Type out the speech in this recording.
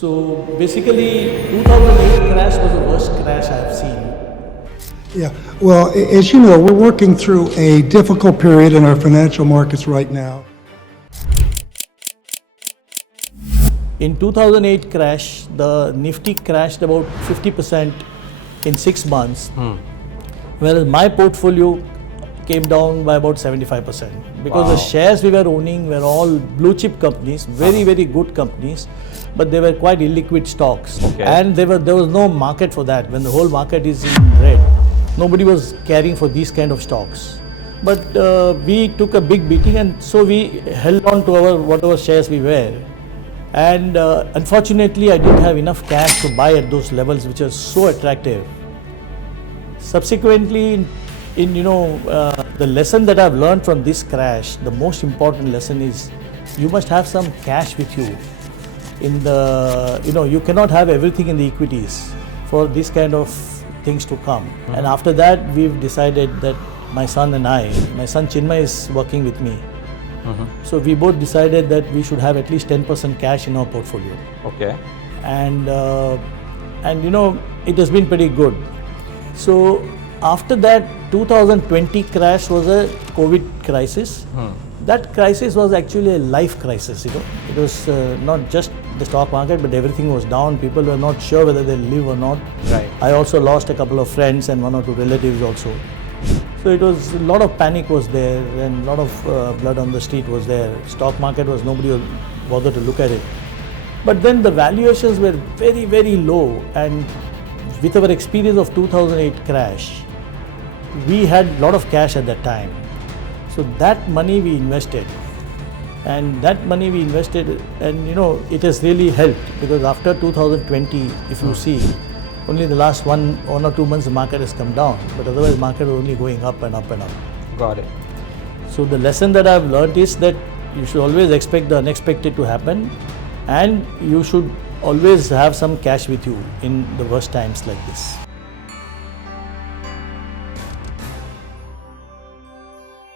So basically 2008 crash was the worst crash I've seen. Yeah, well, as you know, we're working through a difficult period in our financial markets right now. In 2008 crash, the Nifty crashed about 50% in 6 months, whereas my portfolio came down by about 75%. Because the shares we were owning were all blue chip companies, very, very good companies, but they were quite illiquid stocks. Okay. And there was no market for that. When the whole market is in red, nobody was caring for these kind of stocks. But we took a big beating, and so we held on to our whatever shares we were. And unfortunately, I didn't have enough cash to buy at those levels, which are so attractive. Subsequently, the lesson that I've learned from this crash, the most important lesson is you must have some cash with you. You cannot have everything in the equities for this kind of things to come. And after that, we've decided that my son Chinmay is working with me. So we both decided that we should have at least 10% cash in our portfolio. Okay. And it has been pretty good. So after that, 2020 crash was a COVID crisis. That crisis was actually a life crisis. It was not just the stock market, but everything was down. People were not sure whether they'll live or not. Right. I also lost a couple of friends and 1 or 2 relatives also. So it was, a lot of panic was there, and a lot of blood on the street was there. Stock market was, nobody bothered to look at it. But then the valuations were very, very low, and with our experience of 2008 crash, we had a lot of cash at that time. So that money we invested, and it has really helped, because after 2020, if you see, only the last one or 2 months the market has come down, but otherwise the market was only going up and up and up. Got it. So the lesson that I've learned is that you should always expect the unexpected to happen, and you should always have some cash with you in the worst times like this.